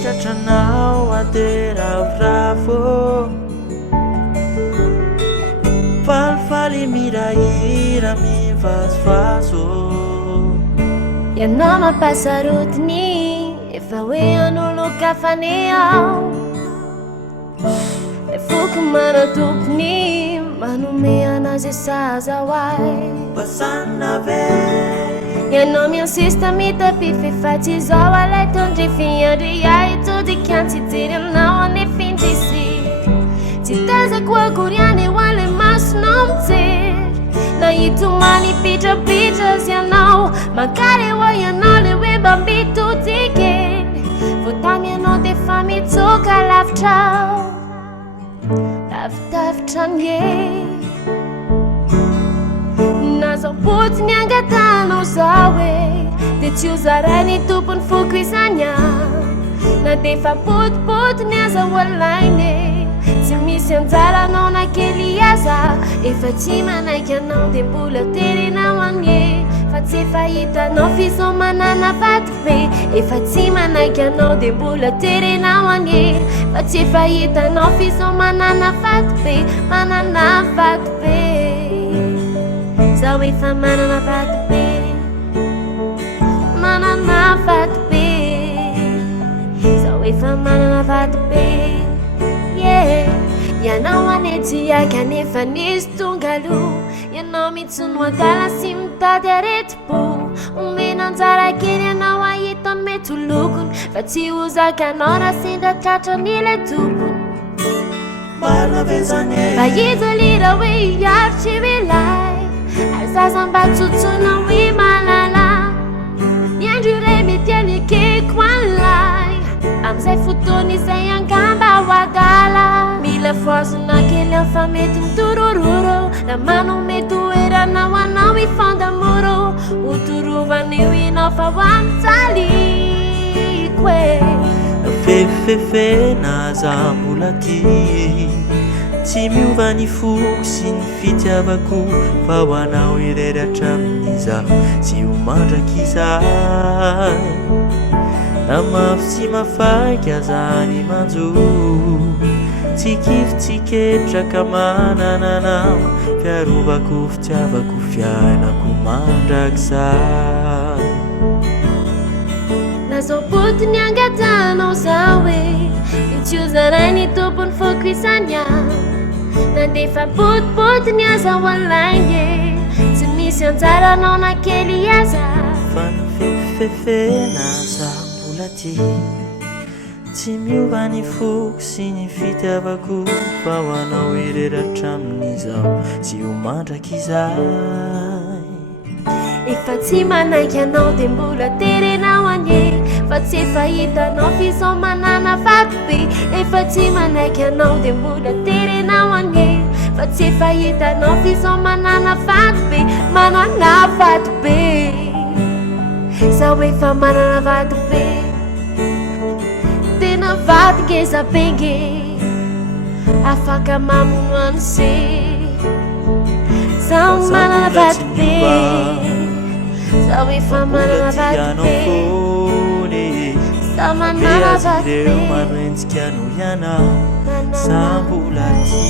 an-TRATRANAO ateraviravo falifaly mirahira mivazovazo ianao mampasarotiny efa hoe anolokafany ao efoko manatopony manome anazy sazahoay basanave ianao miinsista mitapifefatsy zao alay tondrifiandry ay todikantsijery anao anefindrisy tsy tazako akoriany hoale masonao mijery na hitomany pitrapitra zy anao makary ho ianao le hoe mbambitotikeny votamy anao defa mitsoka lavitrao lavitavitranye nazao poziny fangatahanao zao e de tsy ho zarainy tompony foko izany na defa potipotiny aza olainy tsy misy anjara anao na kely aza efa tsy manaiky anao de mbola terenao anie fa tsy efa hitanao fisomanana vato be efa tsy manaiky anao de mbola terenao anie fa tsy efa hitanao fisomanana vato be manana vato be zaho efa manana vato be manana vato be zaho efa manana vato be ianao anejiaka anefa nisy tonga aloha ianao mitsono adala sy mitady areti-po omena anjara kely ianao ahitany mety lokony fa tsy ho zakanao raha sendra tratran'ilay tompony fa izalira hoe hiavitry vilay azazamba tsotsona hoe malala miandro iray mety alekeko an'lay amizay fotoana izay angamba ho adala mila foazona kely afa mety mitorororo na manao mety hoeranao anao ifandamoro ho torovan'io inao fa ho amitaliko e fefefena za mbola ty tsy miova ny foko sy ny fitiavako fa ho anao irery hatramin'izaho tsy ho mandraky izay na mafy sy mafaika zany manjo tsy kify tsy ketraka manananao fiarovako fitiavako fiainako mandrakizay nazao potiny fangatahanao zao e de tsy ho zarainy tompony foko izany na defa potipotiny aza olainy e tsy misy anjara anao na kely aza fa ny fefefena za mbola ty tsy miova ny foko sy ny fitiavako fa ho anao irery hatramin'izaho tsy ho mandraky izay efa tsy manaiky anao de mbola terenao anie fa tsy efa hitanao fisomanana vato be efa tsy manaiky anao de mbola terenao anie fa tsy efa hitanao fisomanana vato be manana vato be zaho efa manana vato be tena vato ngeza benge afaka mamono an'se zaho manana vato be zaho efa manana vato be zaho manana vato be manoentsikanao ianao za mbola ty.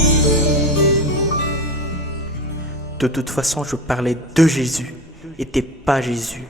De toute façon, je parlais de Jésus et t'es pas Jésus.